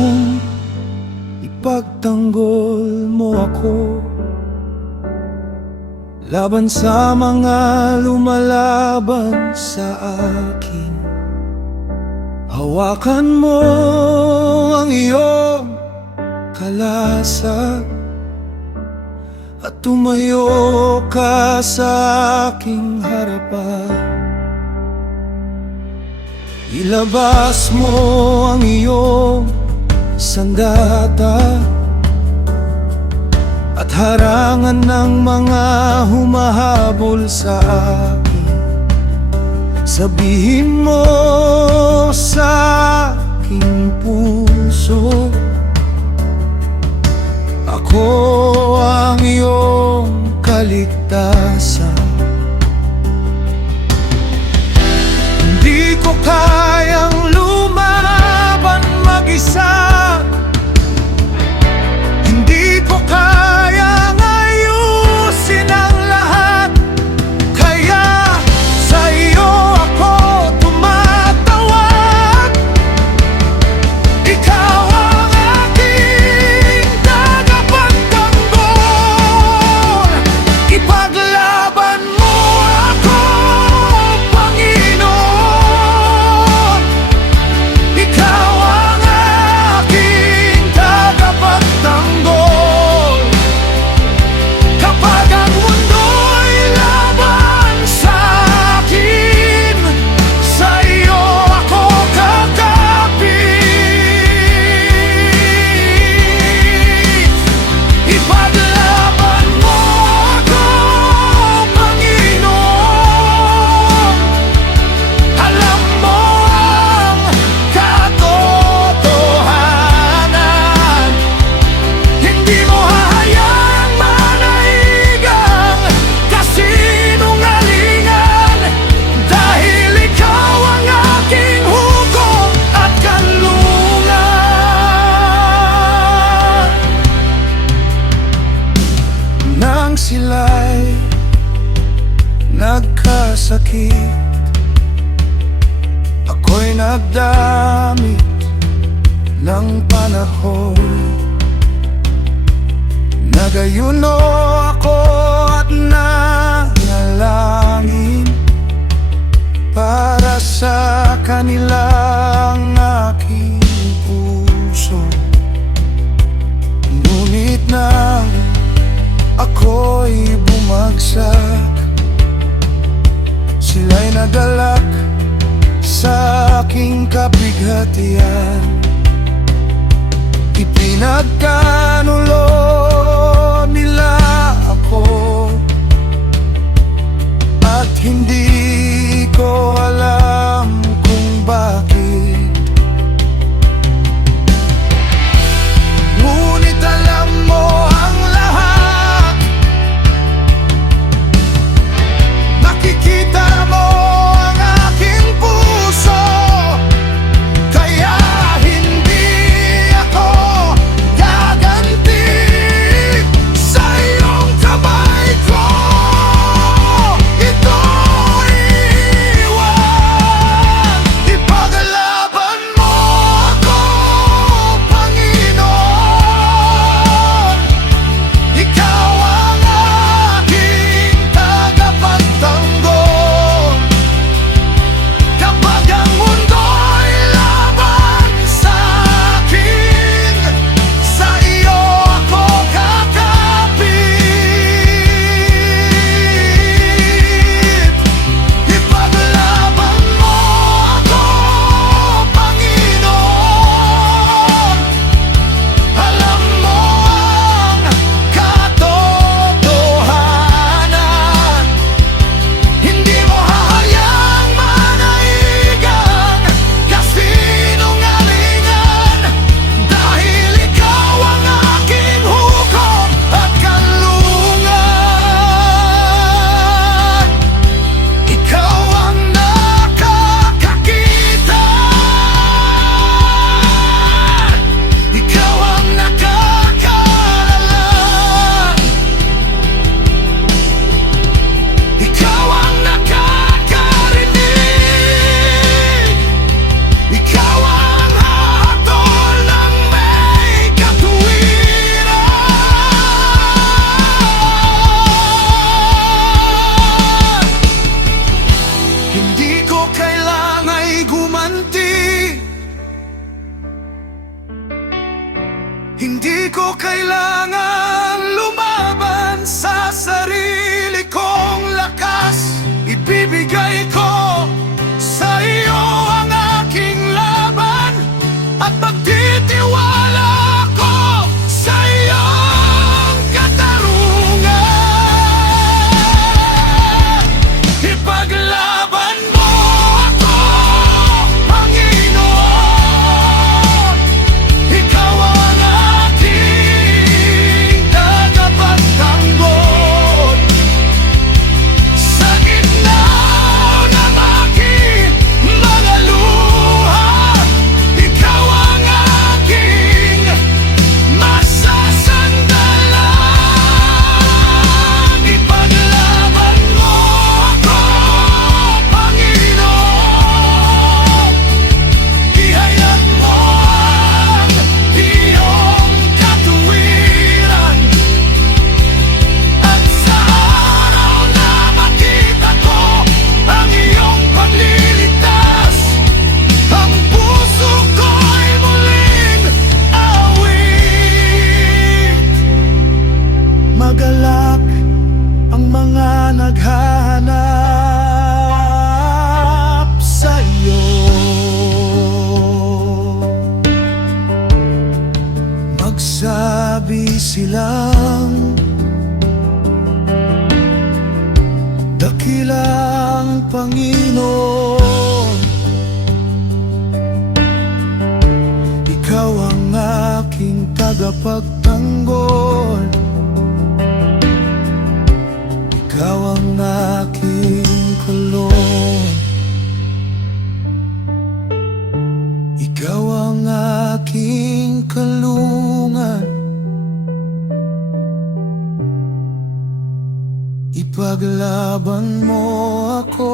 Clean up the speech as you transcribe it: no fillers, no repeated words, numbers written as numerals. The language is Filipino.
mong ipagtanggol mo ako laban sa mga lumalaban sa akin. Hawakan mo ang iyong kalasag at tumayo ka sa aking harapan. Ilabas mo ang iyong sandata at harangan ng mga humahabol sa akin. Sabihin mo sa aking puso, ako ang iyong kaligtasan. Hindi ko kayang lumaban mag-isa, hindi ko kayang ayusin ang lahat, kaya sa iyo ako tumatawag. Ikaw ang aking tagapagtanggol, ipaglaban mo ako, Panginoon. Ikaw ang aking tagapagtanggol. Kapag ang mundo'y laban sa akin, sa iyo ako kakapit. Ipaglaban mo ako, Panginoon. Alam mo ang katotohanan, hindi mo hahayaang manaigang kasinungalingan, dahil ikaw ang aking hukom at kanlungan. Nang sila'y nagkasakit, ako'y nagdamit ng panahon. Nagayuno ako at nanalangin para sa kanilang aking puso. Ngunit nang ako'y bumagsak, sila'y nagalak sa aking kapighatian. Ipinagkanulo nila ako at hindi ko alam kung bakit. Ngunit alam mo ang lahat, nakikita mo ang aking puso, kaya hindi Hindi ko kailangan lumaban sa sarili kong lakas. Ibibigay ko sa iyo ang aking laban at magtitiwala ako sa iyong katarungan. Ipaglaban mo ako, Panginoon. Ikaw ang aking tagapagtanggol. Sa gitna ng aking mga luha, ikaw ang aking masasandalan. Ipaglaban mo ako, Panginoon. Ihayag mo ang iyong katuwiran. At sa araw na makita ko ang iyong pagliligtas, ang puso ko'y muling awit. Magalak ang mga naghahanap sa iyo. Magsabi silang dakilang Panginoon. Ikaw ang aking tagapagtanggol. Ikaw ang aking kulong. Ikaw ang aking kalungan. Ipaglaban mo ako,